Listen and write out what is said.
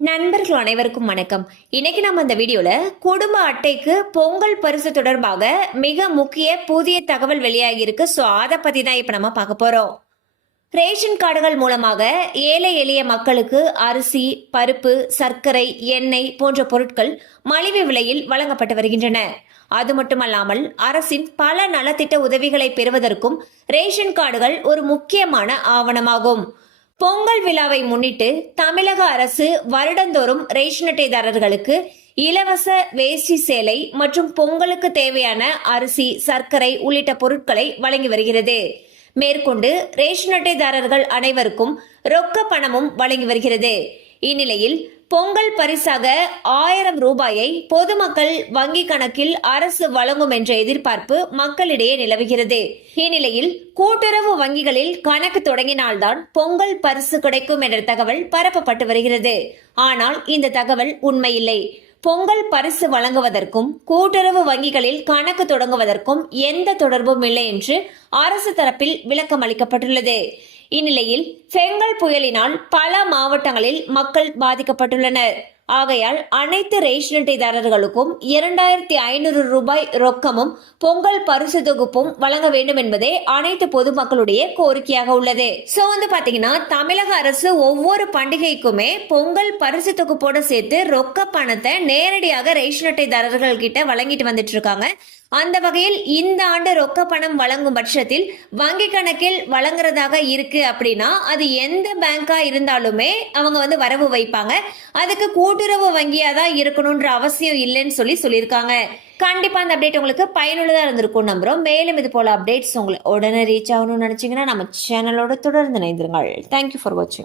நண்பர்கள் அனைவருக்கும் வணக்கம். இன்னைக்கு நம்ம இந்த வீடியோல குடும்ப அட்டைக்கு பொங்கல் பரிசு தொடர்பாக மிக முக்கிய புதிய தகவல் வெளியாகி இருக்கு. ஸோ அதை பத்தி தான் இப்ப நம்ம பார்க்க போறோம். ரேஷன் கார்டுகள் மூலமாக ஏழை எளிய மக்களுக்கு அரிசி பருப்பு சர்க்கரை எண்ணெய் போன்ற பொருட்கள் மலிவு விலையில் வழங்கப்பட்டு வருகின்றன. அது மட்டுமல்லாமல் அரசின் பல நலத்திட்ட உதவிகளை பெறுவதற்கும் ரேஷன் கார்டுகள் ஒரு முக்கியமான ஆவணமாகும். பொங்கல் விழாவை முன்னிட்டு தமிழக அரசு வருடந்தோறும் ரேஷன் அட்டைதாரர்களுக்கு இலவச வேஷ்டி சேலை மற்றும் பொங்கலுக்கு தேவையான அரிசி சர்க்கரை உள்ளிட்ட பொருட்களை வழங்கி வருகிறது. மேற்கொண்டு ரேஷன் அட்டைதாரர்கள் அனைவருக்கும் ரொக்க பணமும் வழங்கி வருகிறது. இந்நிலையில் பொங்கல் பரிசாக ஆயிரம் ரூபாயை பொதுமக்கள் வங்கி கணக்கில் அரசு வழங்கும் என்ற எதிர்பார்ப்பு மக்களிடையே நிலவுகிறது. இந்நிலையில் கூட்டுறவு வங்கிகளில் கணக்கு தொடங்கினால்தான் பொங்கல் பரிசு கிடைக்கும் என்ற தகவல் பரப்பப்பட்டு வருகிறது. ஆனால் இந்த தகவல் உண்மையில்லை. பொங்கல் பரிசு வழங்குவதற்கும் கூட்டுறவு வங்கிகளில் கணக்கு தொடங்குவதற்கும் எந்த தொடர்பும் இல்லை என்று அரசு தரப்பில் விளக்கம் அளிக்கப்பட்டுள்ளது இந்நிலையில் செங்கல் புயலினால் பல மாவட்டங்களில் மக்கள் பாதிக்கப்பட்டுள்ளனர். ஆகையால் அனைத்து ரேஷன் அட்டைதாரர்களுக்கும் இரண்டாயிரத்தி ஐநூறு ரூபாய் ரொக்கமும் பொங்கல் பரிசு தொகுப்பும் வழங்க வேண்டும் என்பதே அனைத்து பொதுமக்களுடைய கோரிக்கையாக உள்ளது. சோ வந்து பாத்தீங்கன்னா தமிழக அரசு ஒவ்வொரு பண்டிகைக்குமே பொங்கல் பரிசு தொகுப்போட சேர்த்து ரொக்க பணத்தை நேரடியாக ரேஷன் அட்டைதாரர்கள் கிட்ட வழங்கிட்டு வந்துட்டு இருக்காங்க. அந்த வகையில் இந்த ஆண்டு ரொக்க பணம் வழங்கும் பட்சத்தில் வங்கி கணக்கில் வழங்குறதாக இருக்கு அப்படின்னா அது எந்த பேங்கா இருந்தாலுமே அவங்க வந்து வரவு வைப்பாங்க. அதுக்கு கூட்டுறவு வங்கியா தான் இருக்கணும்ன்ற அவசியம் இல்லைன்னு சொல்லி சொல்லியிருக்காங்க. கண்டிப்பா அந்த அப்டேட் உங்களுக்கு பயனுள்ளதா இருந்திருக்கும் நம்புறோம். மேலும் இது போல அப்டேட்ஸ் உங்களுக்கு உடனே ரீச் ஆகணும்னு நினைச்சீங்கன்னா நம்ம சேனலோட தொடர்ந்து இணைந்திருங்கள். தேங்க்யூ ஃபார் வாட்சிங்